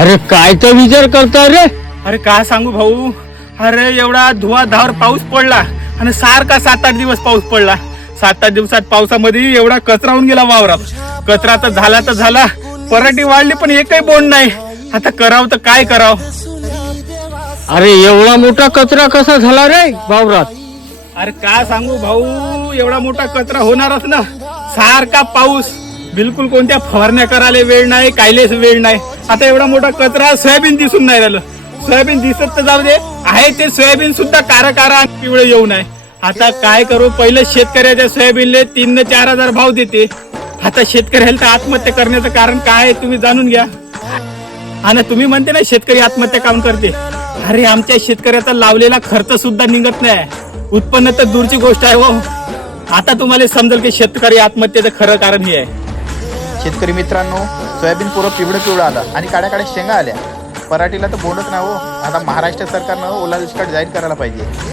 अरे काय तर विचार करता रे? अरे काय सांगू भाऊ? अरे एवढा धुवाधार पाऊस पडला आणि सारखा सात आठ दिवस पाऊस पडला. सात आठ दिवसात पावसामध्ये एवढा कचरा होऊन गेला वावरात. कचरा तर झाला तर झाला पराठी वाढली पण एकही बोंड नाही. आता करावं तर काय करावं? अरे एवढा मोठा कचरा कसा झाला रे वावरात? अरे काय सांगू भाऊ? एवढा मोठा कचरा होणारच ना. सारखा पाऊस. बिलकुल कोणत्या फवारण्या करायला वेळ नाही कायलेच वेळ नाही. आता एवढा मोठा कचरा सोयाबीन दिसून नाही राहिलं. सोयाबीन दिसत तर जाऊ दे. आहे ते सोयाबीन सुद्धा कारा कारा पिवळे येऊ नये आता काय करू? पहिले शेतकऱ्याच्या सोयाबीनले तीन चार हजार भाव देते. आता शेतकऱ्याला तर आत्महत्या करण्याचं कारण काय आहे तुम्ही जाणून घ्या. आणि तुम्ही म्हणते ना शेतकरी आत्महत्या काम करते? अरे आमच्या शेतकऱ्याचा लावलेला खर्च सुद्धा निघत नाही. उत्पन्न तर दूरची गोष्ट आहे हो. आता तुम्हाला समजेल की शेतकरी आत्महत्येचं खरं कारण हे आहे. शेतकरी मित्रांनो सोयाबीन पुरं पिवळं पिवळं आलं आणि काड्या काड्या शेंगा आल्या. पराठीला तर बोलत ना हो. आता महाराष्ट्र सरकारनं हो, ओला दुष्काळ जाहीर करायला पाहिजे.